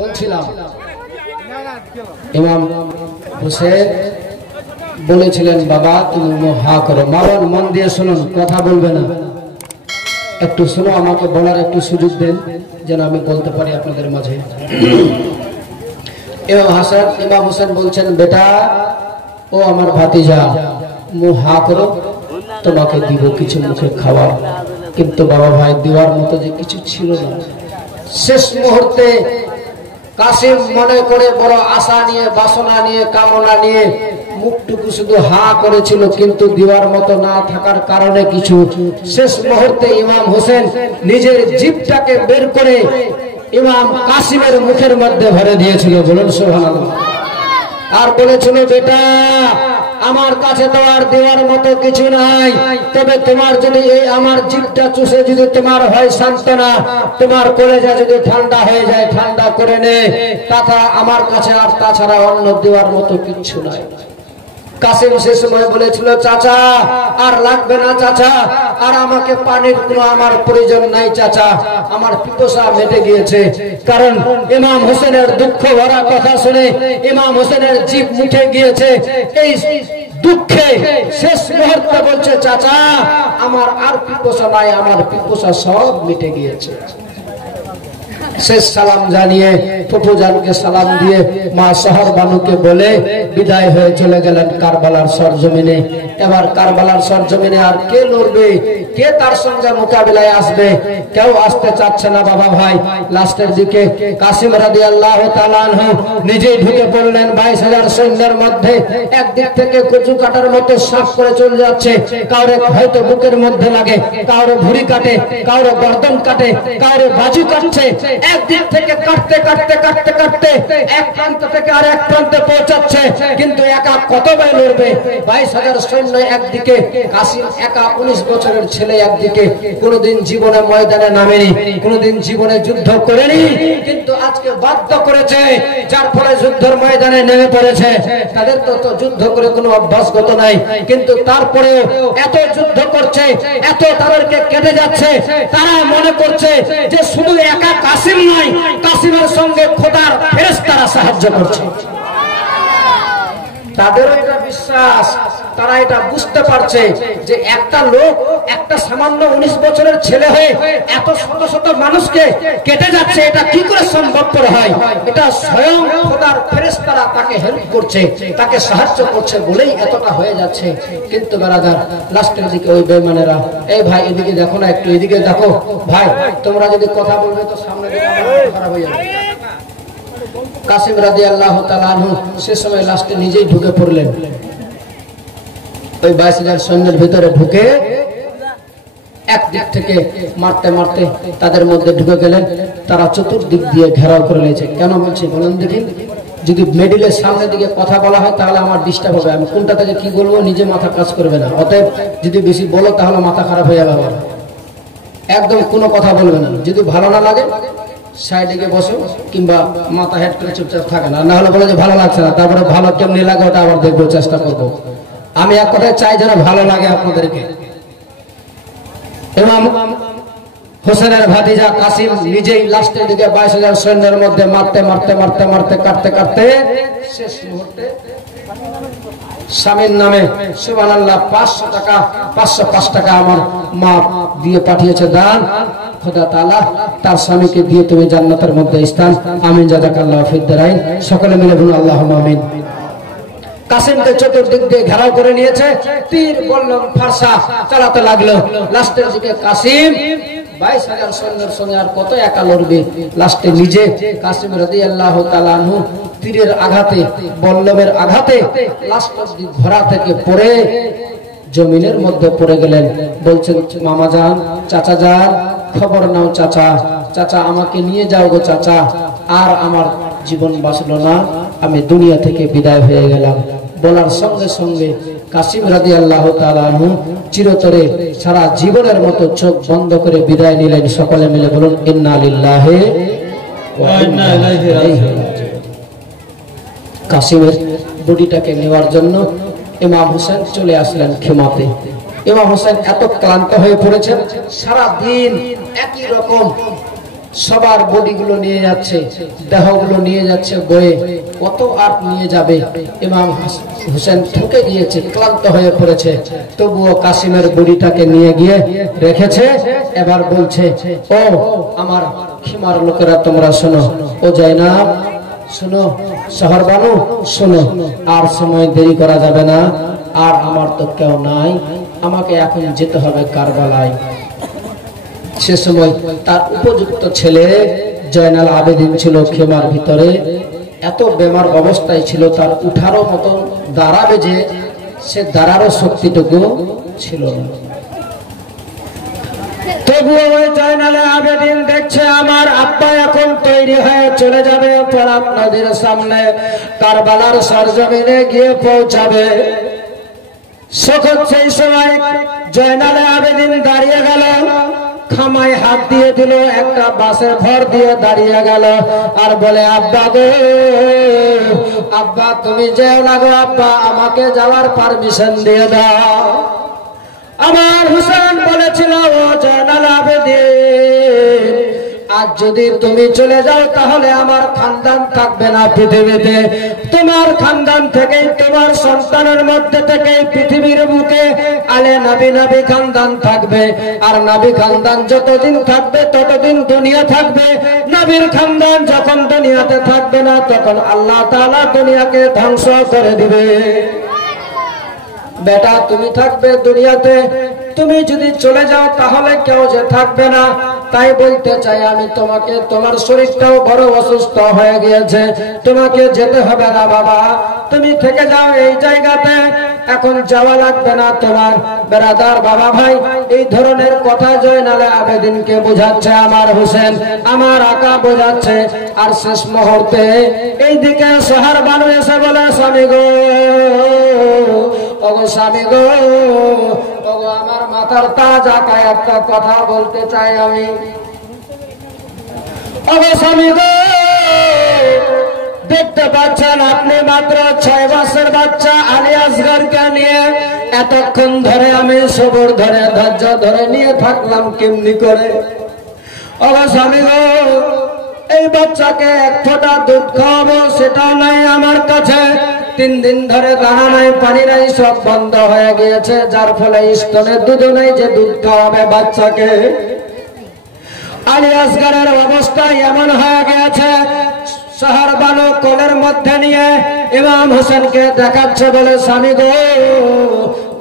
বলছিলাম ইমাম হোসেন বলেছিলেন, বাবা তুমি হা করো। মারণ মন দিয়ে শুনুন, কথা বলবে না, একটু শুনো, আমাকে বলার একটু সুযোগ দেন যেন আমি বলতে পারি আপনাদের মাঝে। ইমাম হোসেন বলছেন, বেটা ও আমার ভাতিজা, মুখ হা করো, তোমাকে দিব কিছু মুখে খাওয়া। কিন্তু বাবা ভাই, দেওয়ার মতো যে কিছু ছিল না। শেষ মুহূর্তে কাসিম মনে করে বড় আশা নিয়ে, বাসনা নিয়ে, কামনা নিয়ে মুখটুকু শুধু হা করেছিল, কিন্তু দেওয়ার মতো না থাকার কারণে কিছু শেষ মুহূর্তে ইমাম হোসেন নিজের জিভটাকে বের করে ইমাম কাসিমের মুখের মধ্যে ভরে দিয়েছিল। বলুন সুবহানাল্লাহ। আর বলেছিল, বেটা আমার কাছে তো আর দেওয়ার মতো কিছু নাই, তবে তোমার যদি এই আমার জিভটা চুষে যদি তোমার হয় সান্ত্বনা, তোমার কলেজা যদি ঠান্ডা হয়ে যায়, ঠান্ডা করে নে, তাছাড়া আমার কাছে আর তাছাড়া অন্য দেওয়ার মতো কিছু নাই। কাসিম সে সময় বলেছিল, চাচা আর লাগবে না চাচা, আর আমাকে পানির কোনো আমার প্রয়োজন নাই চাচা, আমার পিপাসা মেটে গিয়েছে। কারণ ইমাম হোসেনের দুঃখ ভরা কথা শুনে ইমাম হোসেনের জিভ মুঠে গিয়েছে। এই দুঃখে শেষ মুহূর্তে বলছে, চাচা আমার আর পিপাসা নাই, আমার পিপাসা সব মিটে গিয়েছে। শেষ সালাম জানিয়ে ফুফুজানকে সালাম দিয়ে মা শহর বানুকে বলে বিদায় হয়ে চলে গেলেন কারবালার সরজমিনে। এবার কারবালার সরজমিনে আর কে লড়বে, কে তার সঙ্গে মোকাবিলায় আসবে? কেউ আসতে চাচ্ছে না বাবা ভাই। লাস্টের দিকে কাসিম রাদিয়াল্লাহু তাআলা আনহু নিজেই ঢুকে পড়লেন 22,000 সৈন্যের মধ্যে। একদিক থেকে কচু কাটার মতো সাফ করে চলে যাচ্ছে। কাউরে হয়তো বুকের মধ্যে লাগে, কাউরে ভুঁড়ি কাটে, কাউরে গর্দন কাটে, কাউরে বাজু কাটছে। একদিক থেকে কাটতে কাটতে কাটতে কাটতে এক প্রান্ত থেকে আর এক প্রান্তে পৌঁছাচ্ছে, কিন্তু একা কত ভাই লড়বে? 22,000 সৈন্য একদিকে, কাসিম একা 19 বছরের ছেলে একদিকে। কোনদিন জীবনে ময়দানে নামেনি, কোনদিন জীবনে যুদ্ধ করেনি, কিন্তু আজকে বাধ্য করেছে, যার ফলে যুদ্ধের ময়দানে নেমে পড়েছে। তাদের তো যুদ্ধ করে কোনো অভ্যাসগত নাই, কিন্তু তারপরে এত যুদ্ধ করছে, এত তাদেরকে কেটে যাচ্ছে, তারা মনে করছে যে শুধু একা কাসিম নয়, কাসিমের সঙ্গে খোদার ফেরেশতারা সাহায্য করছে। তাদেরও এটা বিশ্বাস, তারা এটা বুঝতে পারছে যে একটা লোক, একটা সামান্য 19 বছরের ছেলে হয়ে এত শত শত মানুষকে কেটে যাচ্ছে, এটা কি করে সম্ভবপর হয়? এটা স্বয়ং খোদার ফেরেশতারা তাকে হেল্প করছে, তাকে সাহায্য করছে বলেই এতটা হয়ে যাচ্ছে। কিন্তু বেরাদার, লাস্টের দিকে ওই বেঈমানেরা, এই ভাই এদিকে দেখো না, একটু এদিকে দেখো ভাই, তোমরা যদি কথা বলবে তো সামনে দিকে খারাপ হয়ে যাবে। কাসিম রাদিয়াল্লাহু তাআলা আনহু সে সময় লাস্টে নিজেই ঢুকে পড়লেন ওই 22,000 সৈন্যের ভিতরে। ঢুকে একদিক থেকে মারতে মারতে তাদের মধ্যে ঢুকে গেলেন। তারা চতুর্দিক দিয়ে ঘেরাও করে নিয়েছে। কেন বলছে বলেন দেখি? যদি মিডিলের সামনে দিকে কথা বলা হয় তাহলে আমার ডিস্টার্ব হবে, আমি কোনটা থেকে কি বলবো নিজে মাথা কাজ করবে না। অতএব যদি বেশি বলো তাহলে মাথা খারাপ হয়ে যাবে। আবার একদম কোনো কথা বলবে না। যদি ভালো না লাগে সাইডে গিয়ে বসো, কিংবা মাথা হেড করে চুপচাপ থাকে না হলে বলে যে ভালো লাগছে না, তারপরে ভালো কেমনি লাগে ওটা আবার দেখবো, চেষ্টা করবো। আমি এক কথায় চাই যেন ভালো লাগে আপনাদেরকে। ইমাম হোসেনের ভাতিজা কাসিম নিজেই লাস্টের দিকে 22,000 সৈন্যের মধ্যে মারতে মারতে মারতে মারতে কাটতে কাটতে শেষ মুহূর্তে স্বামীর নামে সুবহানাল্লাহ 500 টাকা, 505 টাকা আমার মা দিয়ে পাঠিয়েছে দান। খোদা তাআলা তার স্বামীকে দিয়ে তুমি জান্নাতের মধ্যে স্থান। আমিন, জাযাকাল্লাহু ফিদ দারাইন। সকলে মিলে বলুন আল্লাহুম্মা আমিন। কাসিমকে চতুর্দিক দিয়ে ঘেরাও করে নিয়েছে, তীর বল্লম ফারসা চালাতে লাগলো। লাস্টের দিকে কাসিম 22,000 সৈন্যের সঙ্গে আর কত একা লড়বে? লাস্টে নিজে কাসিম রাদিয়াল্লাহু তাআলা আনহু তীরের আঘাতে, বল্লমের আঘাতে লাস্টের দিক ঘোড়া থেকে পড়ে জমিনের মধ্যে পড়ে গেলেন। বলছেন, মামা যান, চাচা যান, খবর নাও চাচা, চাচা আমাকে নিয়ে যাও গো চাচা, আর আমার জীবন বাঁচলো না, আমি দুনিয়া থেকে বিদায় হয়ে গেলাম। বলার সঙ্গে সঙ্গে কাসিম রাদিয়াল্লাহু তাআলা আনহু চিরতরে সারা জীবনের মতো চোখ বন্ধ করে বিদায় নিলেন। সকলে মিলে বলুন ইন্না লিল্লাহি ওয়া ইন্না ইলাইহি রাজিউন। কাসিমের বডিটাকে নেওয়ার জন্য ইমাম হোসেন চলে আসলেন খেমাতে। ইমাম হোসেন এত ক্লান্ত হয়ে পড়েছেন, সারা দিন একই রকম সবার বডিগুলো নিয়ে যাচ্ছে, দেহগুলো নিয়ে যাচ্ছে বয়ে, কত আর নিয়ে যাবে। ইমাম হোসেন ঠকে গিয়েছে, ক্লান্ত হয়ে পড়েছে, তবুও কাসিমের বডিটাকে নিয়ে গিয়ে রেখেছে। এবার বলছে, ও আমার খিমার লোকেরা তোমরা শোনো, ও জায়নাব শোনো, শহর বানু শোনো, আর সময় দেরি করা যাবে না, আর আমার তো কেউ নাই, আমাকে এখন যেতে হবে কারবালায়। সে সময় তার উপযুক্ত ছেলে জয়নাল আবেদিন ছিল খেমার ভিতরে, এত বেমার অবস্থায় ছিল, তার উঠারও মতো দাঁড়াবে যে সে দাঁড়ারও শক্তিটুকু ছিল না। তবুও ওই জয়নালে আবেদিন দেখছে আমার আব্বা এখন তৈরি হয়ে চলে যাবে ফোরাত নদীর সামনে, কারবালার সরজমিনে গিয়ে পৌঁছাবে। সেই সময় জয়নালে আবেদিন দাঁড়িয়ে গেল, খামায় হাত দিয়ে দিল, একটা বাসের ভর দিয়ে দাঁড়িয়ে গেল, আর বলে, আব্বা গো, আব্বা তুমি যেও না গো আব্বা, আমাকে যাওয়ার পারমিশন দিয়ে দাও। আমার হুসেন বলেছিল, ও জয়নাল আবেদিন, আজ যদি তুমি চলে যাও তাহলে আমার খানদান থাকবে না পৃথিবীতে, তোমার খানদান থেকেই, তোমার সন্তানের মধ্যে থেকে পৃথিবীর বুকে আলে নবী নবী খানদান থাকবে, আর নবী খানদান যতদিন থাকবে ততদিন দুনিয়া থাকবে। নবীর খানদান যখন দুনিয়াতে থাকবে না তখন আল্লাহ তাআলা দুনিয়াকে ধ্বংস করে দিবে। বেটা তুমি থাকবে দুনিয়াতে, তুমি যদি চলে যাও তাহলে কেউ যে থাকবে না। তাই বলতে চাই আমি তোমাকে, তোমার শরীরটাও বড় অসুস্থ হয়ে গিয়েছে, তোমাকে যেতে হবে না বাবা, তুমি থেকে যাও এই জায়গাতে, এখন যাওয়া লাগবে না তোমার। বেরাদার বাবা ভাই, এই ধরনের কথা জয়নালে আবেদিনকে বোঝাচ্ছে আমার হোসেন, আমার আকা বোঝাচ্ছে। আর শেষ মুহূর্তে এইদিকে শহর বানু এসে বলে, স্বামী গো, ওগো স্বামী গো, ওগো আমার মাথার তাজ আকায় একটা কথা বলতে চাই আমি। ওগো স্বামী গো, দেখতে পাচ্ছেন আপনি মাত্র 6 মাসের বাচ্চা আলী আসগরকে নিয়ে এতক্ষণ ধরে আমি সবর ধরে ধৈর্য ধরে নিয়ে থাকলাম কেমনি করে। ওগো স্বামী গো, এই বাচ্চাকে এক ফোঁটা দুধ খাওয়াবো সেটাও নাই আমার কাছে, 3 দিন ধরে দানা নাই, পানি নাই, সব বন্ধ হয়ে গিয়েছে, যার ফলে স্তনে দুধ নাই যে দুধ খাওয়াবে বাচ্চাকে। আলী আসগরের অবস্থা এমন হয়ে গিয়েছে, শহর বানু কোলের মধ্যে নিয়ে ইমাম হোসেনকে দেখাচ্ছে, বলে, স্বামী গো,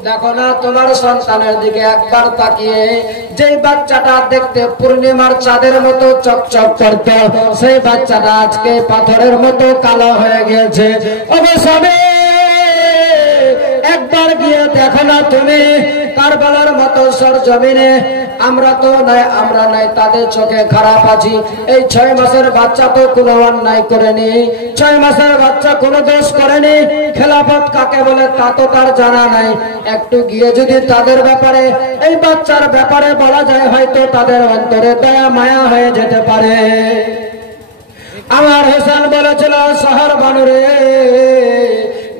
দেখো না তোমার সন্তানের দিকে একবার তাকিয়ে, যেই বাচ্চাটা দেখতে পূর্ণিমার চাঁদের মতো চকচক করত, সেই বাচ্চাটা আজকে পাথরের মতো কালো হয়ে গিয়েছে। ওগো স্বামী, একবার গিয়ে দেখো না তুমি, কারবালার মতো সরজমিনে আমরা তো নাই, আমরা নাই, তাদের চোখে খারাপ আছি। এই 6 মাসের বাচ্চা তো কোনো অন্যায় করেনি, 6 মাসের বাচ্চা কোনো দোষ করেনি, খেলাফত কাকে বলে তা তো তার জানা নাই। একটু গিয়ে যদি তাদের ব্যাপারে, এই বাচ্চার ব্যাপারে বলা যায়, হয়তো তাদের অন্তরে দয়া মায়া হয়ে যেতে পারে। আমার হোসেন বলেছিল, শহর বানুরে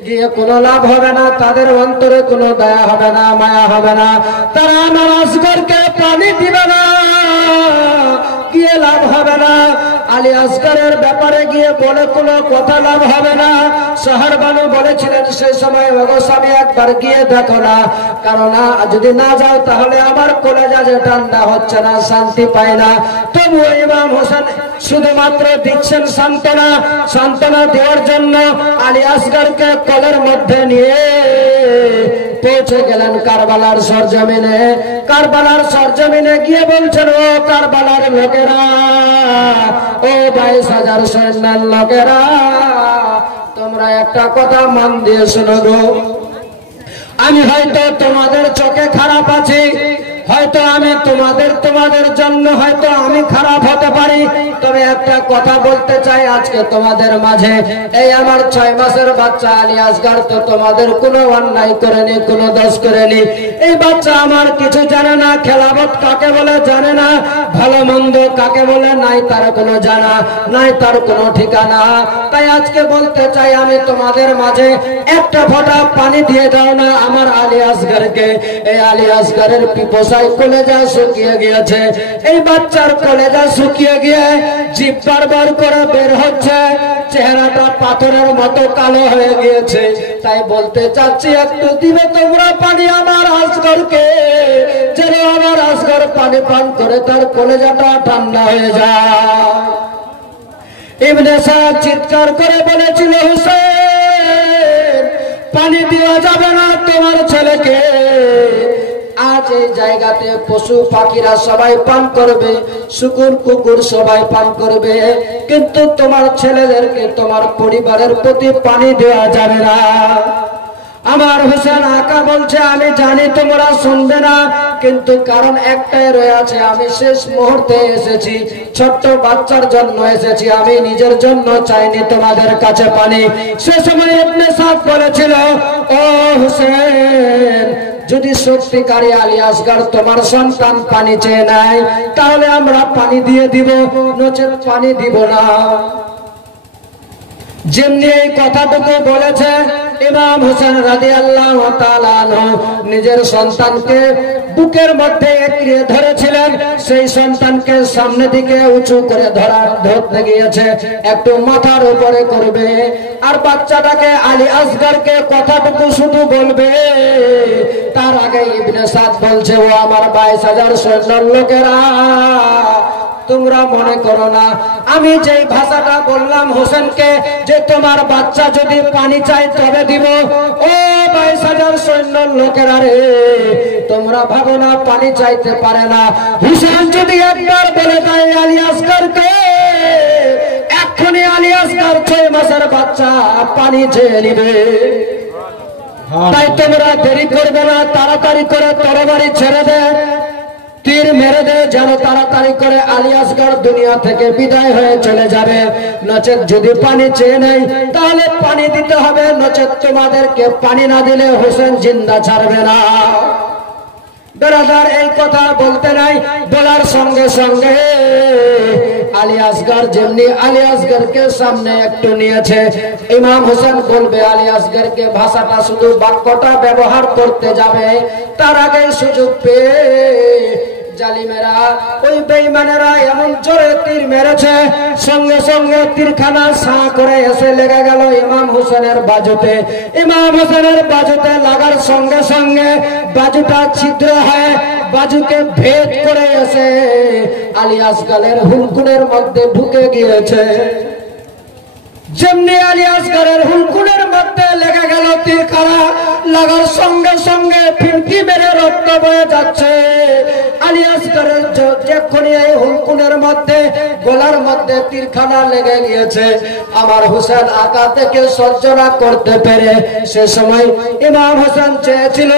গিয়ে কোনো লাভ হবে না, তাদের অন্তরে কোনো দয়া হবে না, মায়া হবে না, তারা আমার আসগরকে পানি দিবে না, গিয়ে লাভ হবে না। আলী আসগরের ব্যাপারে গিয়ে বলে কোনো কথা লাভ হবে না। শহর বানু বলেছিলেন সেই সময়, ওগো স্বামী একবার গিয়ে দেখো না, কারণ যদি না যাও তাহলে আমার কলেজা যে ঠান্ডা হচ্ছে না, শান্তি পায় না। তবুও ইমাম হোসেন শুধুমাত্র দিচ্ছেন সান্ত্বনা, সান্ত্বনা দেওয়ার জন্য আলী আসগরকে কোলের মধ্যে নিয়ে পৌঁছে গেলেন কারবালার সরজমিনে। কারবালার সরজমিনে গিয়ে বলছেন, ও কারবালার লোকেরা, ও 22,000 সৈন্যের লোকেরা, তোমরা একটা কথা মন দিয়ে শোনো গো, আমি হয়তো তোমাদের চোখে খারাপ আছি, হয়তো আমি তোমাদের জন্য হয়তো আমি খারাপ হতে পারি, তবে একটা কথা বলতে চাই আজকে তোমাদের মাঝে। এই আমার 6 মাসের বাচ্চা আলী আসগর তো তোমাদের কোনো অন্যায় করেনি, কোনো দোষ করেনি। এই বাচ্চা আমার কিছু জানে না, খেলাবত কাকে বলে জানে না, ভালো মন্দ কাকে বলে নাই তার কোনো জানা নাই, তার কোনো ঠিকানা। তাই আজকে বলতে চাই আমি তোমাদের মাঝে, একটা ফোঁটা পানি দিয়ে দাও না আমার আলী আসগরকে। এই আলী আসগরের পিপাসায় কলেজা শুকিয়ে গিয়েছে, এই বাচ্চার কলেজা শুকিয়ে গিয়ে জিভ বারবার করে বের হচ্ছে, চেহারাটা পাথরের মতো কালো হয়ে গিয়েছে। তাই বলতে চাচ্ছি একটু দিবে তোমরা পানি আমার আসগরকে, যেন আমার আসগর পানি পান করে তার কলেজাটা ঠান্ডা হয়ে যায়। ইবনে সাদ চিৎকার করে বলেছিল, হুসেন পানি দেওয়া যাবে না তোমার ছেলেকে। আজ এই জায়গাতে পশু পাখিরা সবাই পান করবে, শুকুর কুকুর সবাই পান করবে, কিন্তু তোমার ছেলেদেরকে তোমার পরিবারের প্রতি পানি দেওয়া যাবে না। আমার হোসেন আকা বলছে আমি জানি তোমরা শুনবে না, কিন্তু কারণ একটাই রয়েছে, আমি শেষ মুহূর্তে এসেছি, ছোট্ট বাচ্চার জন্য এসেছি, আমি নিজের জন্য চাইনি তোমাদের কাছে পানি। সে সময় ইবনে সাদ বলেছিল, ও হোসেন যদি সত্যিকারী আলী আসগর তোমার সন্তান পানি চেয়ে নেয় তাহলে আমরা পানি দিয়ে দিব, নচেত পানি দিব না। যেমনি এই কথাটুকু বলেছে ইমাম হোসেন রাদিয়াল্লাহু তাআলা আনহু নিজের সন্তানকে বুকের মধ্যে একড়ে ধরেছিলেন, সেই সন্তানকে সামনে দিকে উঁচু করে ধরতে গিয়েছে, একটু মাথার উপরে করবে, আর বাচ্চাটাকে আলী আসগরকে কথাটুকু শুধু বলবে। তার আগে ইবনে সাদ বলছে, ও আমার 22,000 সৈন্যের লোকেরা, তোমরা মনে করো না আমি যেই ভাষাটা বললাম হোসেনকে যে তোমার বাচ্চা যদি পানি চাই তবে দিব, ও 22,000 সৈন্যের লোকেরা রে, তোমরা ভাবো না পানি চাইতে পারে না। হোসেন যদি একবার বলে দেয় আলী আসগরকে, এক্ষুনি আলী আসগর 6 মাসের বাচ্চা পানি চেয়ে নিবে। তাই তোমরা দেরি করবে না, তাড়াতাড়ি করে তরবারি ছেড়ে দে, তীর মেরে দে, যেন তাড়াতাড়ি করে আলী আসগর দুনিয়া থেকে বিদায় হয়ে চলে যাবে। নচেত যদি পানি চেয়ে নেই তাহলে পানি দিতে হবে, নচেত তোমাদেরকে পানি না দিলে হোসেন জিন্দা ছাড়বে না। বেরাদার এই কথা বলতে নাই, বলার সঙ্গে সঙ্গে আলী আসগর যেমনি আলী আসগরকে সামনে একটু নিয়েছে, ইমাম হোসেন বলবে আলী আসগরকে ভাষাটা শুধু বাক্যটা ব্যবহার করতে যাবে, তার আগে সুযোগ পেয়ে জালিমেরা ওই বেঈমানেরা এমন জোরে তীর মেরেছে, সঙ্গে সঙ্গে তীরখানা সাঁ করে এসে লেগে গেল ইমাম হোসেনের বাজুতে। ইমাম হোসেনের বাজুতে লাগার সঙ্গে সঙ্গে বাজুটা ছিদ্র হয়, বাজুকে ভেদ করে এসে আলী আসগরের হুলকুনের মধ্যে ঢুকে গিয়েছে। যেমনি আলী আসগরের হুলকুনের মধ্যে লেগে গেল তীরখানা, লাগার সঙ্গে সঙ্গে ফিনকি মেরে রক্ত বয়ে যাচ্ছে। আলী আসগরের যখনই এই হুলকুনের মধ্যে গলার মধ্যে তীরখানা লেগে গিয়েছে, আমার হোসেন আকা থেকে সহ্য না করতে পেরে সে সময় ইমাম হোসেন চেয়েছিল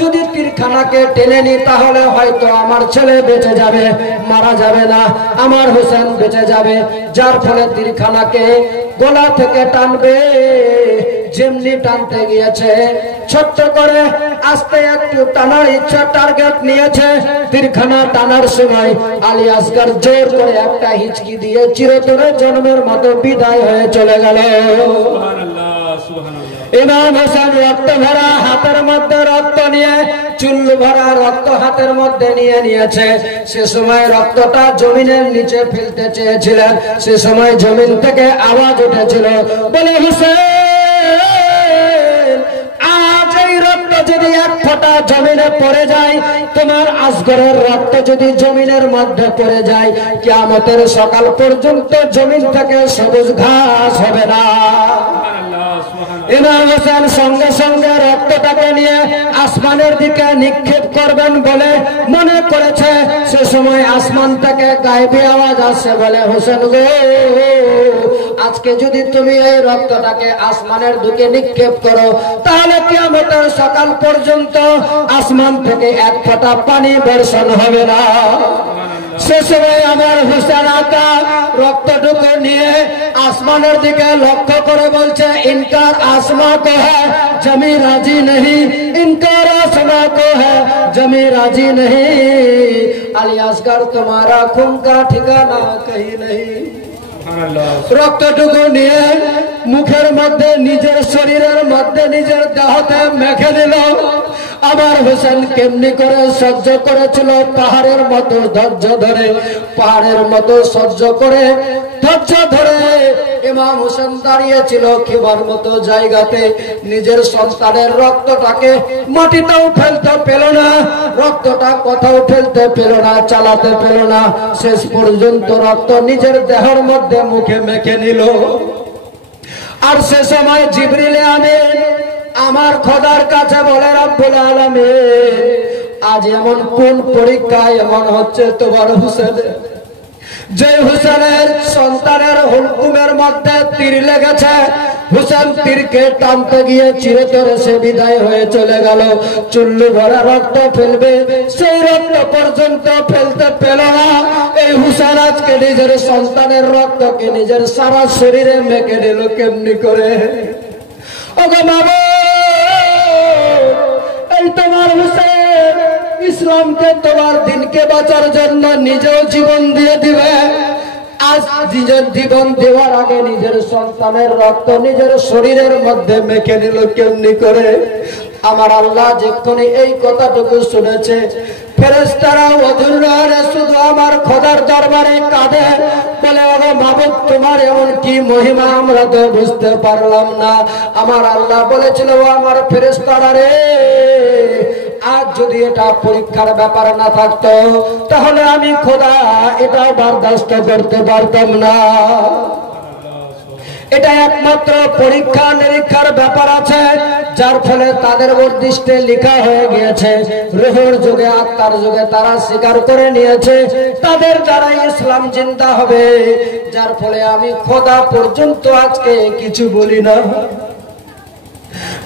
যদি তীরখানাকে টেনে নি তাহলে হয়তো আমার ছেলে বেঁচে যাবে, মারা যাবে না, আমার হোসেন বেঁচে যাবে, যার ফলে তীরখানাকে গলা থেকে টানবে। যেমনি টানতে গিয়েছে, ছোট্ট করে আস্তে একটু টানার ইচ্ছা টার্গেট নিয়েছে, তীরখানা টানার সময় আলী আসগর জোর করে একটা হিচকি দিয়ে চিরতরে জন্মের মতো বিদায় হয়ে চলে গেল। ইমাম হোসেন রক্ত ভরা হাতের মধ্যে রক্ত নিয়ে, চুল ভরা রক্ত হাতের মধ্যে নিয়ে নিয়েছে। সে সময় রক্তটা জমিনের নিচে ফেলতে চেয়েছিলেন, সে সময় জমিন থেকে আওয়াজ উঠেছিল, বলে হোসেন আজ এই রক্ত যদি এক ফোঁটা জমিনে পড়ে যায়, তোমার আসগরের রক্ত যদি জমিনের মধ্যে পড়ে যায়, কিয়ামতের সকাল পর্যন্ত জমিন থেকে সবুজ ঘাস হবে না। ইমাম হোসেন সঙ্গে সঙ্গে রক্তটাকে নিয়ে আসমানের দিকে নিক্ষেপ করবেন বলে মনে করেছে। সে সময় আসমান থেকে গায়েবী আওয়াজ আসছে, বলে হোসেন গো, আজকে যদি তুমি এই রক্তটাকে আসমানের দিকে নিক্ষেপ করো তাহলে কিয়ামতের সকাল পর্যন্ত আসমান থেকে এক ফোঁটা পানি বর্ষণ হবে না। সে সময় আমার হোসেন আকা রক্তটুকু নিয়ে আসমানের দিকে লক্ষ্য করে বলছে ইনকার आसमां को है जमी राजी नहीं, इनकार आसमां को है जमी राजी नहीं। अली असगर तुम्हारा खून का ठिकाना कहीं नहीं। রক্তটুকু নিয়ে মুখের মধ্যে নিজের শরীরের মধ্যে নিজের দেহতে মেখে দিল। আমার হোসেন কেমনি করে সহ্য করেছিল পাহাড়ের মতো ধৈর্য ধরে, পাহাড়ের মতো সহ্য করে ধৈর্য ধরে ইমাম হোসেন দাঁড়িয়েছিল খিবার মতো জায়গাতে। নিজের সন্তানের রক্তটাকে মাটিতেও ফেলতে পেল না, রক্তটা কোথাও ফেলতে পেল না, চালাতে পেল না। শেষ পর্যন্ত রক্ত নিজের দেহের মধ্যে মুখে মেখে নিল। আর সে সময় জিবরিলে আমিন আমার খোদার কাছে বলে রব্বুল আলামিন আজ এমন কোন পরীক্ষা এমন হচ্ছে তোমার হুসেনের, যে হুসেনের সন্তানের হুকুমের মধ্যে তীর লেগেছে, হুসেন তীরকে টানতে গিয়ে চিরতরে সে বিদায় হয়ে চলে গেল। চুল্লু ভরা রক্ত ফেলবে, সেই রক্ত পর্যন্ত ফেলতে পেল না। এই হুসেন আজকে নিজের সন্তানের রক্তকে নিজের সারা শরীরে মেখে নিল কেমনি করে? ওগো মাগো, এই তোমার হুসেন ইসলামকে তোমার দিনকে বাঁচার জন্য নিজেও জীবন দিয়ে দিবে। আজ নিজের জীবন দেওয়ার আগে নিজের সন্তানের রক্ত নিজের শরীরের মধ্যে মেখে নিল কেমনি করে? আমার আল্লাহ যেখানে এই কথাটুকু শুনেছে, ফেরেশতারা অধীর হয়ে শুধু আমার খোদার দরবারে কাঁদে, বলে ওগো মাবুদ তোমার এমন কি মহিমা আমরা তো বুঝতে পারলাম না। আমার আল্লাহ বলেছিল ও আমার ফেরেশতারা রে, আজ যদি এটা পরীক্ষার ব্যাপার না থাকতো তাহলে আমি খোদা এটা বরদাস্ত করতে পারতাম না। এটা একমাত্র পরীক্ষা নিরীক্ষার ব্যাপার আছে, যার ফলে তাদের উদ্দিষ্টে লেখা হয়ে গিয়েছে। রূহের যুগে আত্মার যুগে তারা স্বীকার করে নিয়েছে তাদের দ্বারা ইসলাম জিন্দা হবে, যার ফলে আমি খোদা পর্যন্ত আজকে কিছু বলি না।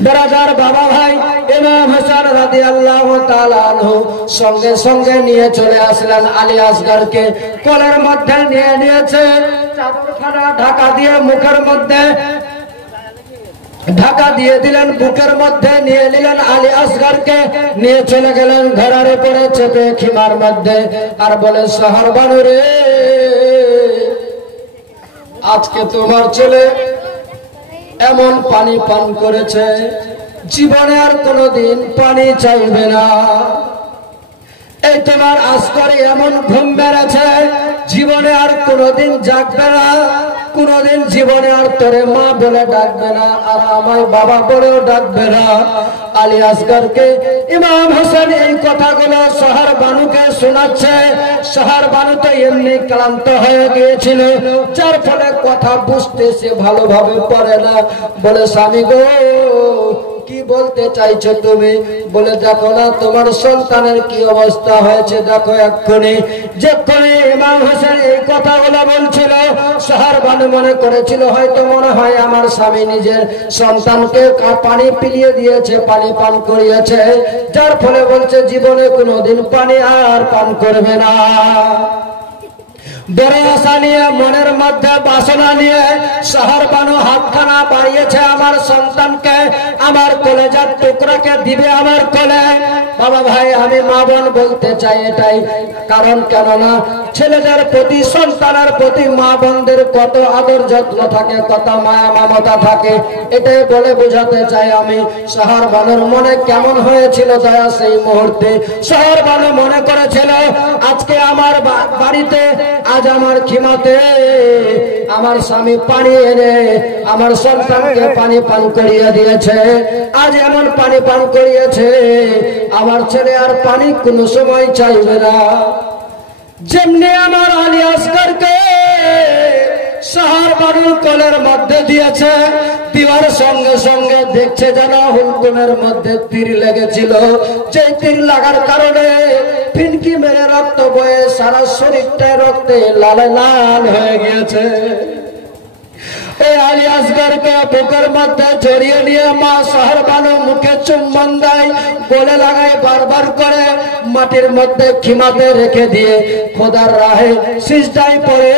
ব্রাদার বাবা ভাই ইমাম হোসেন রাদিয়াল্লাহু তাআলা আনহু সঙ্গে সঙ্গে নিয়ে চলে আসলেন আলী আসগরকে, কোলের মধ্যে নিয়ে নিয়েছে, চাদরখানা ঢাকা দিয়ে মুখের মধ্যে ঢাকা দিয়ে দিলেন, বুকের মধ্যে নিয়ে নিলেন আলী আসগরকে, নিয়ে চলে গেলেন ঘোড়ার উপরে চেপে খিমার মধ্যে। আর বলে শহর বানু রে, আজকে তোমার ছেলে এমন পানি পান করেছে জীবনে আর কোনদিন পানি চাইবে না। এই তোমার আসগরে এমন ঘুম বেড়েছে জীবনে আর কোনদিন জাগবে না, কোনদিন জীবনে আর তোরে মা বলে ডাকবে না, আর আমায় বাবা বলেও ডাকবে না। আলী আসগরকে ইমাম হোসেন এই কথাগুলো শহর বানুকে শোনাচ্ছে। শহর বানু তো এমনি ক্লান্ত হয়ে গিয়েছিল, যার ফলে কথা বুঝতে সে ভালোভাবে পারে না। বলে স্বামী গো, কি বলতে চাইছো তুমি? বলে দেখো না তোমার সন্তানের কি অবস্থা হয়েছে, দেখো এক্ষুনি। যেক্ষুনি ইমাম হোসেন এই কথাগুলো বলছিল, শহর বানু মনে করেছিল হয়তো মনে হয় আমার স্বামী নিজের সন্তানকে পানি পিলিয়ে দিয়েছে, পানি পান করিয়েছে, যার ফলে বলছে জীবনে কোনোদিন পানি আর পান করবে না। বড় আশা নিয়ে মনের মধ্যে বাসনা নিয়ে শহর বানু হাতখানা বাড়িয়েছে আমার সন্তানকে, আমার কলেজার টুকরাকে দিবে আমার কোলে। বাবা ভাই আমি মা বোন বলতে চাই এটাই কারণ, কেননা ছেলেদের প্রতি সন্তানের প্রতি মা বোনদের কত আদর যত্ন থাকে, কত মায়া মমতা থাকে, এটাই বলে বোঝাতে চাই আমি। শহর বানুর মনে কেমন হয়েছিল দয়া সেই মুহূর্তে? শহর বানু মনে করেছিল আজকে আমার বাড়িতে, আজ আমার খিমাতে আমার স্বামী পানি এনে আমার সন্তানকে পানি পান করিয়ে দিয়েছে, আজ এমন পানি পান করিয়েছে আমার ছেলে আর পানি কোন সময় চাইবে না। যেমনি আমার আলী আসগরকে শহর বানুর কোলের মধ্যে দিয়েছে, দিওয়ার সঙ্গে সঙ্গে দেখছে যেন হুলকুমের মধ্যে তীর লেগেছিল, যে তীর লাগার কারণে ফিনকি মেরে রক্ত বয়ে সারা শরীরটা রক্তে লাল লাল হয়ে গিয়েছে। এই আলী আসগরকে বুকের মধ্যে জড়িয়ে নিয়ে মা শহর বানু মুখে চুম্বন দেয়, বলে লাগায় বারবার করে, মাটির মধ্যে খিমাতে রেখে দিয়ে খোদার রাহে সিজদায় পড়ে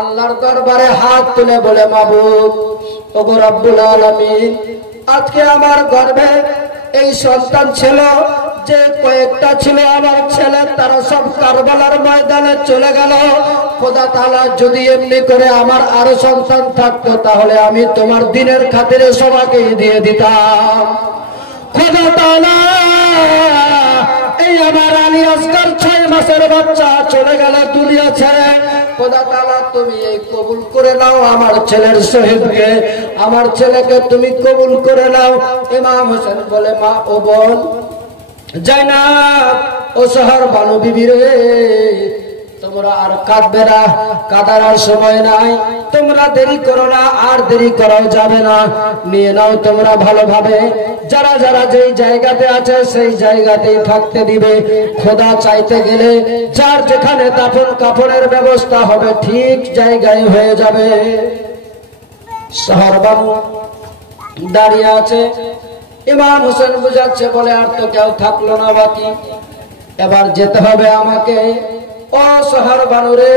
আল্লাহর দরবারে হাত তুলে বলে, মাবুদ ওগো রব্বুল আলামিন, আজকে আমার গর্ভে এই সন্তান ছিল, যে কয়েকটা ছিল আমার ছেলে, তারা সব কারবালার ময়দানে চলে গেল। খোদা তাআলা যদি এমনি করে আমার আরো সন্তান থাকতো, তাহলে আমি তোমার দিনের খাতিরে সবাইকে দিয়ে দিতাম। খোদা তাআলা এই আমার আলী আসগর 6 মাসের বাচ্চা চলে গেল দুনিয়া ছেড়ে। খোদা তাআলা তুমি এই কবুল করে নাও আমার ছেলের শহীদকে, আমার ছেলেকে তুমি কবুল করে নাও। ইমাম হোসেন বলে, মা ও বোন জাইনাব ও শহর বানু বিবি রে, তোমরা আর কাঁদবে না, কাঁদার আর সময় নাই, তোমরা দেরি করো না, আর দেরি করাও যাবে না। নিয়ে নাও তোমরা ভালোভাবে, যারা যারা যেই জায়গাতে আছে সেই জায়গাতেই থাকতে দিবে। খোদা চাইতে গেলে যার যেখানে দাফন কাফনের ব্যবস্থা হবে ঠিক জায়গায় হয়ে যাবে। শহর বানু দাঁড়িয়ে আছে, ইমাম হোসেন বুঝাচ্ছে, বলে আর তো কেউ থাকলো না বাকি, এবার যেতে হবে আমাকে। ও শহর বানু রে,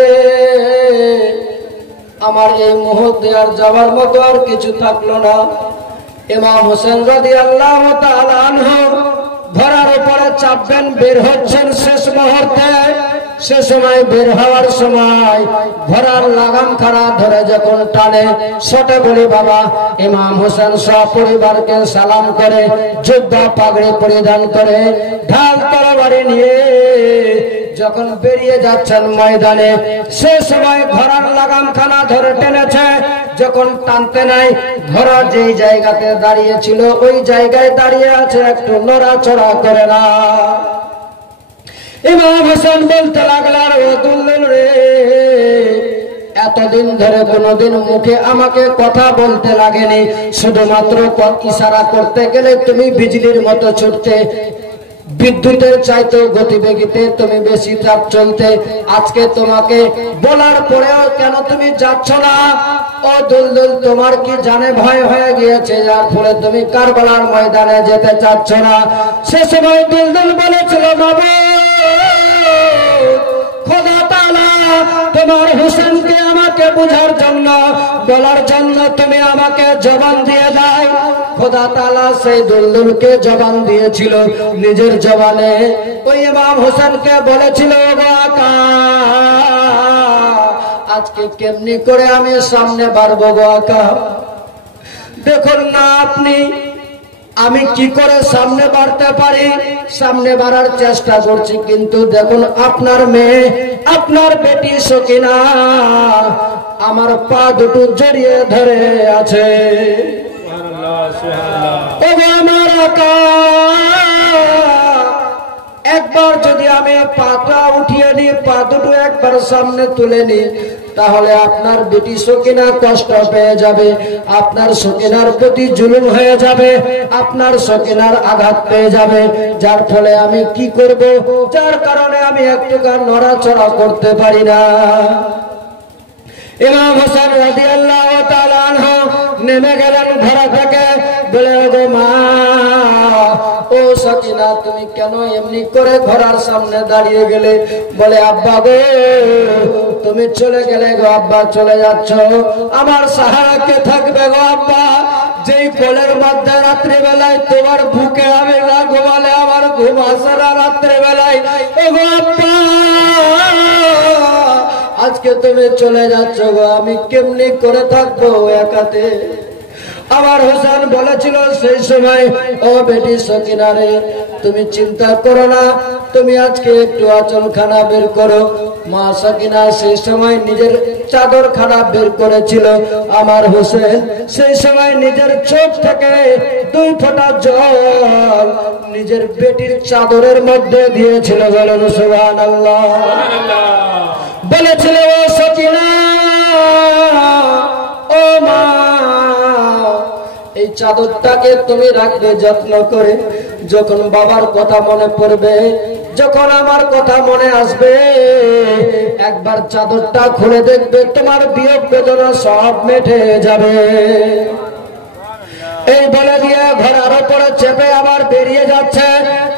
আমার এই মুহূর্তে আর যাওয়ার মতো আর কিছু থাকলো না। ইমাম হোসেন রাদিয়াল্লাহু তাআলা আনহু ঘোড়ার উপরে চাপবেন, বের হচ্ছেন শেষ মুহূর্তে। সে সময় বের হওয়ার সময় ঘোড়ার লাগাম খাড়া ধরে যখন টানে, ছোটে বলি বাবা, ইমাম হোসেন সপরিবারকে সালাম করে, জুব্বা পাগড়ি পরিধান করে, ঢাল তরবারি নিয়ে যখন বেরিয়ে যাচ্ছেন ময়দানে, সে সময় ঘোড়ার লাগাম খানা ধরে টেনেছে। যখন টানতে নাই, ঘোড়া যেই জায়গাতে দাঁড়িয়ে ছিল ওই জায়গায় দাঁড়িয়ে আছে, একটু নড়াচড়া করে না। ইমাম হোসেন বলতে লাগলেন, ও দুল্লুল রে, এতদিন ধরে কোনদিন মুখে আমাকে কথা বলতে লাগেনি, শুধুমাত্র ইশারা করতে গেলে তুমি বিজলির মতো ছুটতে, বিদ্যুতের চাইতেও গতিবেগিতে তুমি বেশি চাপ চলতে। আজকে তোমাকে বলার পরেও কেন তুমি যাচ্ছ না? ও দুলদুল, তোমার কি জানে ভয় হয়ে গিয়েছে, যার ফলে তুমি কারবালার ময়দানে যেতে চাচ্ছ না? সে সময় দুলদুল বলেছিল, বাবা খোদা তাআলা তোমার হোসেনকে আমাকে বুঝার জন্য, বলার জন্য তুমি আমাকে জবান দিয়ে দাও। খোদা তাআলা সেই দুলদুলকে জবান দিয়েছিল নিজের জবানে। ওই ইমাম হোসেনকে বলেছিল, গো আকা, আজকে কেমনি করে আমি সামনে বাড়বো গো আকা? দেখুন না আপনি, আমি কি করে সামনে বাড়তে পারি, সামনে বাড়ার চেষ্টা করছি, কিন্তু দেখুন আপনার মেয়ে, আপনার বেটি সকিনা আমার পা দুটো জড়িয়ে ধরে আছে। আমার আকা, একবার যদি আমি পাটা উঠিয়ে নিই, পা দুটো একবার সামনে তুলে নিই, তাহলে আপনার বেটি সকিনা কষ্ট পেয়ে যাবে, আপনার সকিনার প্রতি জুলুম হয়ে যাবে, আপনার সকিনার আঘাত পেয়ে যাবে, যার ফলে আমি কি করব, যার কারণে আমি একটুখান নড়াচড়া করতে পারি না। ইমাম হোসেন রাদিয়াল্লাহু তাআলা আনহু নেমে গেলেন ঘোড়া থেকে, বলে, গো মা, ও সকিনা, তুমি কেন এমনি করে ঘোড়ার সামনে দাঁড়িয়ে গেলে? বলে, আব্বা গো, তুমি চলে গেলে গো আব্বা, চলে যাচ্ছ, আমার সাহারা কে থাকবে গো আব্বা? যেই কোলের মধ্যে রাত্রি বেলায় তোমার বুকে আমি না ঘুমালে আমার ঘুম আসে না রাত্রে বেলায়, ও গো আব্বা, আজকে তুমি চলে যাচ্ছ গো, আমি কেমনি করে থাকবো একাতে? আমার হোসেন বলেছিল সেই সময়, ও বেটি সকিনা রে, তুমি চিন্তা করো না, তুমি আজকে একটু আঁচলখানা বের করো। মা সকিনা সেই সময় নিজের চাদর খানা বের করেছিল। আমার হোসেন সেই সময় নিজের চোখ থেকে 2 ফোঁটা জল নিজের বেটির চাদরের মধ্যে দিয়েছিল। বলেন সুবহানাল্লাহ। বলেছিল, ও সকিনা, ও মা, এই চাদরটাকে তুমি রাখবে যত্ন করে, যখন বাবার কথা মনে পড়বে, যখন আমার কথা মনে আসবে, একবার চাদরটা খুলে দেখবে, তোমার বিয়োগ বেদনা সব মিটে যাবে। এই বলে দিয়ে ঘোড়ার উপরে চেপে আবার বেরিয়ে যাচ্ছে।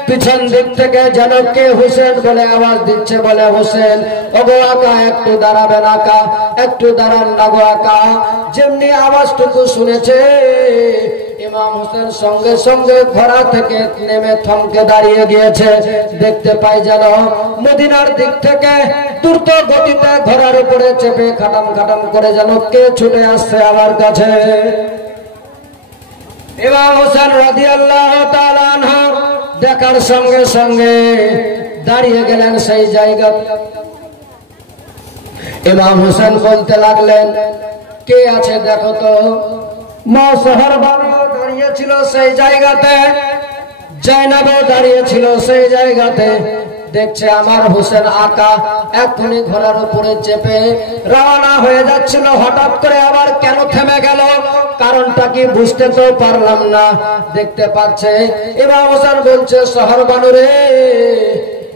পিছন দিক থেকে যেন কে হোসেন বলে আওয়াজ দিচ্ছে, বলে হোসেন ওগো আকা একটু দাঁড়াবেন আকা, একটু দাঁড়ান না গো আকা। যেমনি আওয়াজটুকু শুনেছে ইমাম হোসেন সঙ্গে সঙ্গে ঘোড়া থেকে নেমে থমকে দাঁড়িয়ে গিয়েছে। দেখতে পাই যেন মদিনার দিক থেকে দ্রুত গতিতে ঘোড়ার উপরে চেপে খাটাম খাটাম করে যেন কে ছুটে আসছে আমার কাছে। ইমাম হোসেন রাদিয়াল্লাহু তাআলা আনহু দেখার সঙ্গে সঙ্গে দাঁড়িয়ে গেলেন সেই জায়গা। ইমাম হোসেন বলতে লাগলেন কে আছে দেখো তো। মা সোহরবানু দাঁড়িয়েছিল সেই জায়গাতে, জাইনাবও দাঁড়িয়েছিল সেই জায়গাতে। দেখছে আমার হোসেন আকা এখনই ঘোড়ার উপরে চেপে রওনা হয়ে যাচ্ছিল, হঠাৎ করে আবার কেন থেমে গেল কারণটা কি বুঝতে তো পারলাম না। দেখতে পাচ্ছে ইমাম হোসেন বলছে সোহরবানু রে,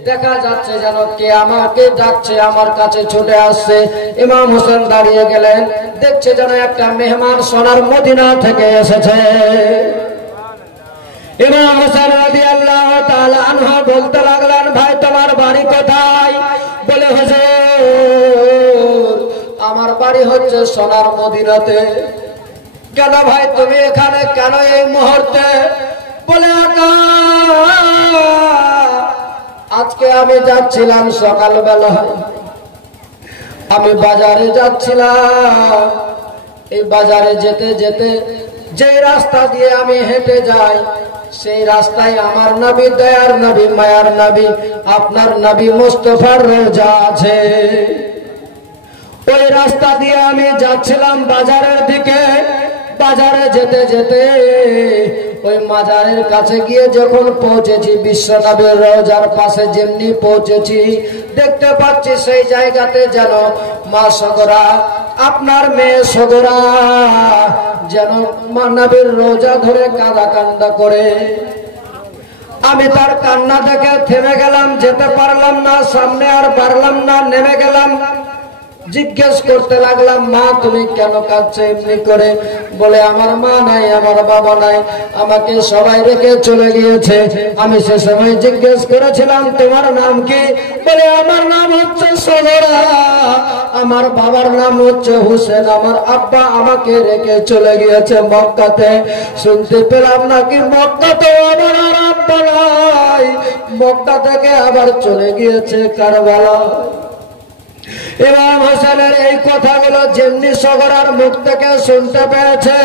দেখা যাচ্ছে যেন কে আমাকে ডাকছে, আমার কাছে ছুটে আসছে। ইমাম হোসেন দাঁড়িয়ে গেলেন, দেখছে যেন একটা মেহমান সোনার মদিনা থেকে এসেছে। ইমাম হোসেন রাদিয়াল্লাহু তাআলা আনহু বলতে লাগলেন ভাই তোমার বাড়ি কোথায়? বলে হুজুর আমার বাড়ি হচ্ছে সোনার মদিনাতে। কেন ভাই তুমি এখানে কেন এই মুহূর্তে? বলে আকা আজকে আমি যাচ্ছিলাম সকালবেলায়, আমি বাজারে যাচ্ছিলাম। এই বাজারে যেতে যেতে যে রাস্তা দিয়ে আমি হেঁটে যাই সেই রাস্তায় আমার নবী, দয়ার নবী, মায়ার নবী, আপনার নবী মুস্তাফার রওজা আছে। ওই রাস্তা দিয়ে আমি যাচ্ছিলাম বাজারের দিকে। বাজারে যেতে যেতে ওই মাজারের কাছে গিয়ে যখন পৌঁছেছি, বিশ্ব নবীর রওজার পাশে যেমনি পৌঁছেছি, দেখতে পাচ্ছি সেই জায়গাতে যেন মা সগরা, আপনার মেয়ে সগরা যেন মা নবীর রওজা ধরে কাঁদা কান্দা করে। আমি তার কান্না দেখে থেমে গেলাম, যেতে পারলাম না, সামনে আর পারলাম না, নেমে গেলাম। জিজ্ঞেস করতে লাগলাম মা তুমি কেন কাঁদছো এমনি করে? বলে আমার মা নাই, আমার বাবা নাই, আমাকে সবাই রেখে চলে গিয়েছে। আমি সে সময় জিজ্ঞেস করেছিলাম তোমার নাম কি? বলে আমার নাম হচ্ছে সগরা, আমার বাবার নাম হচ্ছে হোসেন, আমার আব্বা আমাকে রেখে চলে গিয়েছে মক্কাতে। শুনতে পেলাম নাকি মক্কাতে আমার আর আব্বা নাই, মক্কা থেকে আবার চলে গিয়েছে কারবালা। ইমাম হোসেনের এই কথাগুলো যেমনি সগরার মুখ থেকে শুনতে পেয়েছে,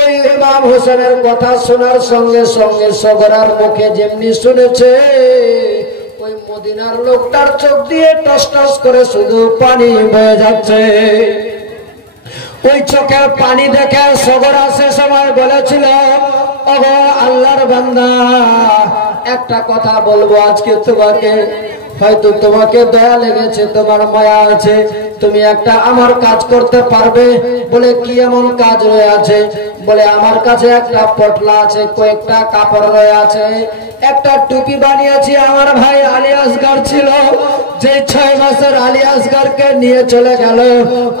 ওই ইমাম হোসেনের কথা শোনার সঙ্গে সঙ্গে সগরার মুখে যেমনি শুনেছে, ওই মদিনার লোকটার চোখ দিয়ে টস টস করে শুধু পানি বয়ে যাচ্ছে। ওই চোখে পানি দেখে সগরা সে সময় বলেছিল ওগো আল্লাহর বান্দা একটা কথা বলবো আজকে তোমাকে, হয়তো তোমাকে দয়া লেগেছে, তোমার মায়া আছে, তুমি একটা আমার কাজ করতে পারবে? বলে কি এমন কাজ রয়ে আছে? বলে আমার কাছে একটা পটলা আছে, কয়েকটা কাপড় রয়ে আছে, একটা টুপি বানিয়েছি। আমার ভাই আলী আসগর ছিল, যে 6 মাসের আলী আসগরকে নিয়ে চলে গেল,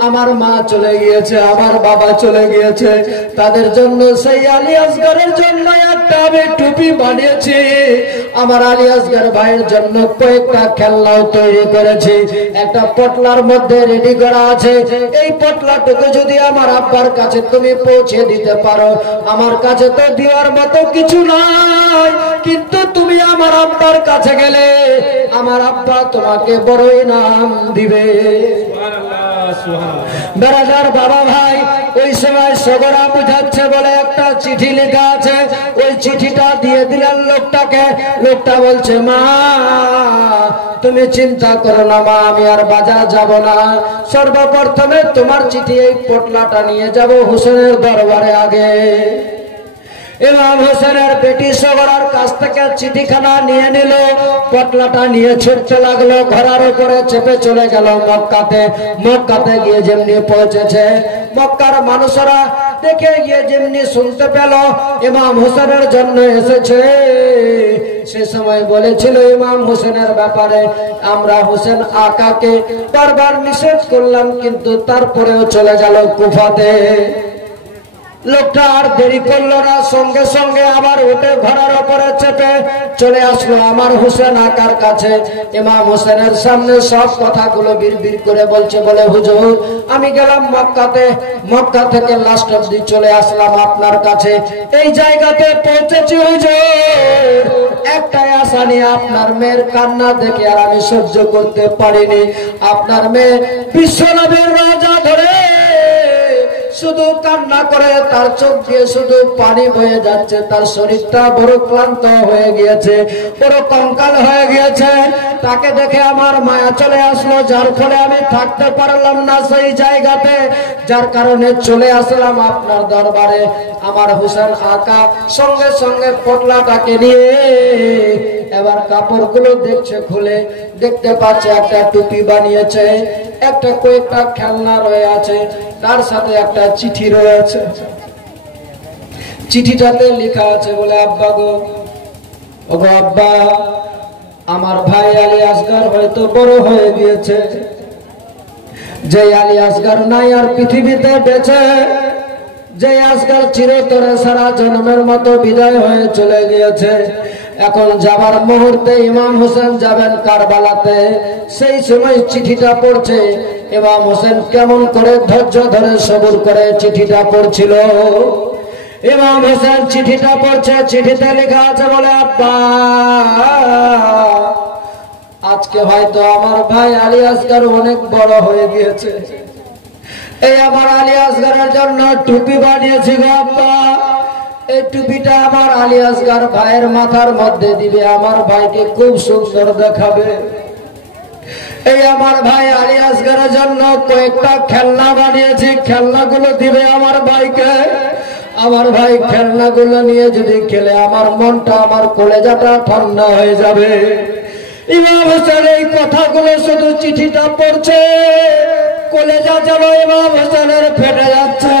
আমার মা চলে গিয়েছে, আমার বাবা চলে গিয়েছে, তাদের জন্য সেই আলী আসগরের জন্য একটা আমি টুপি বানিয়েছি। আমার আলী আসগর ভাইয়ের জন্য কয়েকটা খেলনাও তৈরি করেছি, একটা পটলার মধ্যে রেডি করা আছে। এই পটলাটুকু যদি আমার আব্বার কাছে তুমি পৌঁছে দিতে পারো, আমার কাছে তো দেওয়ার মতো কিছু নাই, কিন্তু তুমি আমার আব্বার কাছে গেলে আমার আব্বা তোমাকে বড় ইনাম দিবে। বেরাদার বাবা ভাই, ওই সময় সগরা বুঝাচ্ছে বলে একটা চিঠি লেখা আছে, ওই চিঠিটা দিয়ে দিলেন লোকটাকে। লোকটা বলছে মা তুমি চিন্তা করো না মা, আমি আর বাজার যাব না, সর্বপ্রথমে তোমার চিঠি এই পটলাটা নিয়ে যাব হোসেনের দরবারে আগে। ইমাম হোসেনের বেটি সগরার কাছ থেকে চিঠিখানা নিয়ে নিল, পটলাটা নিয়ে ছুটতে লাগলো, ঘোড়ার উপরে চেপে চলে গেল মক্কাতে। মক্কাতে গিয়ে যেমনি পৌঁছেছে, মক্কার মানুষরা দেখে গিয়ে যেমনি শুনতে পেল ইমাম হোসেনের জন্য এসেছে, সে সময় বলেছিল ইমাম হোসেনের ব্যাপারে আমরা হোসেন আকাকে বারবার নিষেধ করলাম, কিন্তু তারপরেও চলে গেল কুফাতে। লোকটা আর দেরি করলো না, সঙ্গে সঙ্গে আবার উঠে ঘোড়ার উপরে চেপে চলে আসলো আমার হুসেন আকার কাছে। ইমাম হোসেনের সামনে সব কথাগুলো বিড়বিড় করে বলছে, বলে হুজুর আমি গেলাম মক্কাতে, মক্কা থেকে লাস্ট অবধি চলে আসলাম আপনার কাছে, এই জায়গাতে পৌঁছেছি হুজুর, একটাই আশা নিয়ে আপনার মেয়ের কান্না দেখে আর আমি সহ্য করতে পারিনি। আপনার মেয়ে বিশ্বনবীর রাজা ধরে শুধু কান্না করে, তার চোখ দিয়ে শুধু পানি বয়ে যাচ্ছে, তার শরীরটা বড় ক্লান্ত হয়ে গিয়েছে, বড় কঙ্কাল হয়ে গিয়েছে। তাকে দেখে আমার মায়া চলে আসলো, যার ফলে আমি থাকতে পারলাম না সেই জায়গাতে, যার কারণে চলে আসলাম আপনার দরবারে। আমার হোসেন আকা সঙ্গে সঙ্গে পটলাটাকে নিয়ে এবার কাপড়গুলো দেখছে, খুলে দেখতে পাচ্ছে একটা টুপি বানিয়েছে, একটা কয়েকটা খেলনা রয়ে আছে, তার সাথে একটা চিঠি রয়েছে। চিঠিটাতে লেখা আছে, বলে আব্বা গো, ওগো আব্বা, আমার ভাই আলী আসগর হয়তো বড় হয়ে গিয়েছে, যে আলী আসগর নাই আর পৃথিবীতে বেঁচে, যে আসগর চিরতরে সারা জন্মের মতো বিদায় হয়ে চলে গিয়েছে। এখন যাবার মুহূর্তে ইমাম হোসেন যাবেন কারবালাতে, সেই সময় চিঠিটা পড়ছে। ইমাম হোসেন কেমন করে ধৈর্য ধরে সবুর করে চিঠিটা পড়ছিল। ইমাম হোসেন চিঠিটা পড়ছে, চিঠিতে লেখা আছে, বলে আব্বা আজকে হয়তো আমার ভাই আলী আসগর অনেক বড় হয়ে গিয়েছে, এই আমার আলী আসগরের জন্য টুপি বানিয়েছি গো আব্বা, এই টুপিটা আমার আলী আসগর ভাইয়ের মাথার মধ্যে দিবে, আমার ভাইকে খুব সুন্দর দেখাবে। এই আমার ভাই আলী আসগরের জন্য কয়েকটা খেলনা বানিয়েছি, খেলনাগুলো দিবে আমার ভাইকে, আমার ভাই খেলনাগুলো নিয়ে যদি খেলে আমার মনটা, আমার কলেজাটা ঠান্ডা হয়ে যাবে। ইমাম হোসেন এই কথাগুলো শুধু চিঠিটা পড়ছে, কলেজা যেন ইমাম হোসেনের ফেটে যাচ্ছে।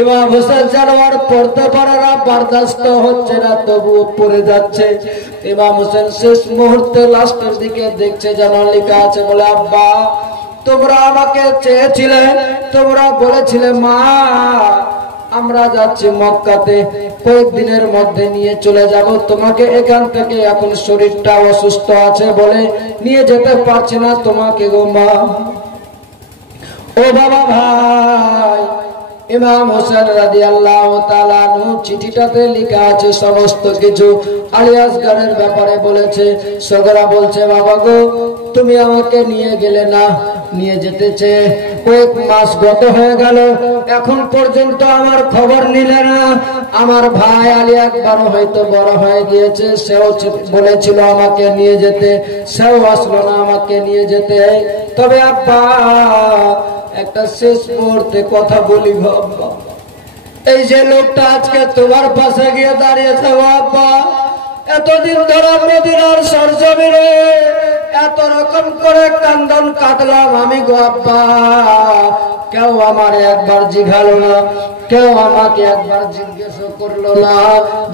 ইমাম হোসেন যেন আর পড়তে পারে না, বরদাস্ত হচ্ছে না, তবুও পড়ে যাচ্ছে। ইমাম হোসেন শেষ মুহূর্তে লাস্টের দিকে দেখছে যেন লেখা আছে, বলে আব্বা তোমরা আমাকে চেয়েছিলে, তোমরা বলেছিলে মা আমরা যাচ্ছি মক্কাতে, কয়েকদিনের মধ্যে নিয়ে চলে যাব তোমাকে এখান থেকে, এখন শরীরটা অসুস্থ আছে বলে নিয়ে যেতে পারছি না তোমাকে গো মা। ও বাবা ভাই, ইমাম হোসেন রাদিয়াল্লাহু তাআলা আনহু চিঠিটাতে লেখা আছে সমস্ত কিছু আলী আসগরের ব্যাপারে বলেছে। সগরা বলছে, বাবা গো তুমি আমাকে নিয়ে গেলে না, নিয়ে যেতে চেয়ে কয়েক মাস গত হয়ে গেল, এখন পর্যন্ত আমার খবর নিলে না। আমার ভাই আলী একবার হয়তো বড় হয়ে গিয়েছে, সেও বলেছিল আমাকে নিয়ে যেতে, সেও আসলো না আমাকে নিয়ে যেতে। তবে আব্বা একটা শেষ মুহূর্তে কথা বলি গো আব্বা, এই যে লোকটা আজকে তোমার পাশে গিয়ে দাঁড়িয়েছে গো আব্বা, এতদিন ধরে মদিনার সরজমিনে এত রকম করে কান্দন কাটলাম আমি গো আব্বা, কেউ আমার একবার জিজ্ঞালো না, কেউ আমাকে একবার জিজ্ঞেস করলো না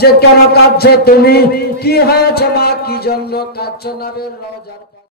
যে কেন কাঁদছো তুমি, কি হয়েছে মা, কি জন্য কাঁদছো? নবীর রওজার